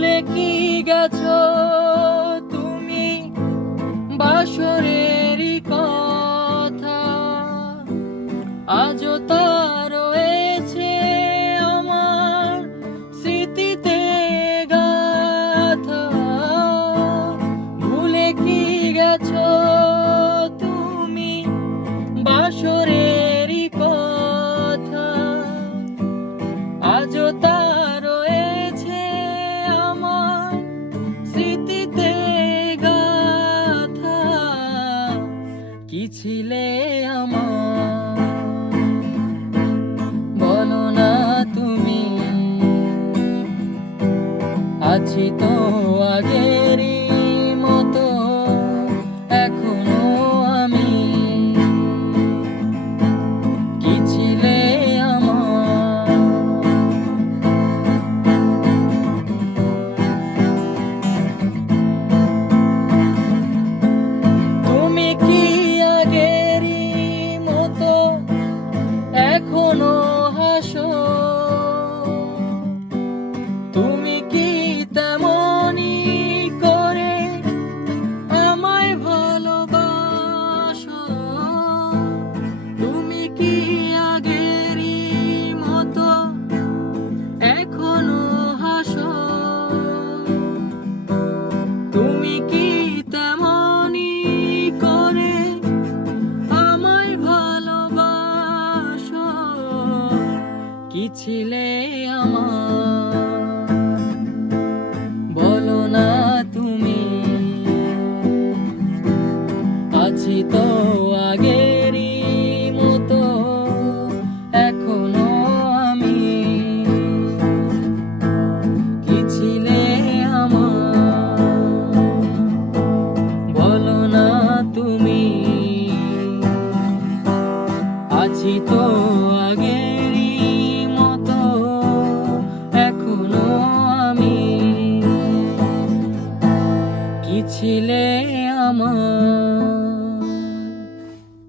ভুলে কি গেছো? আছি আগেরই মতো আমি। কি ছিলে আমার? তুমি কি আগেরই মতো এখনও হাসো? ছিলে আমার ছিলে আমার।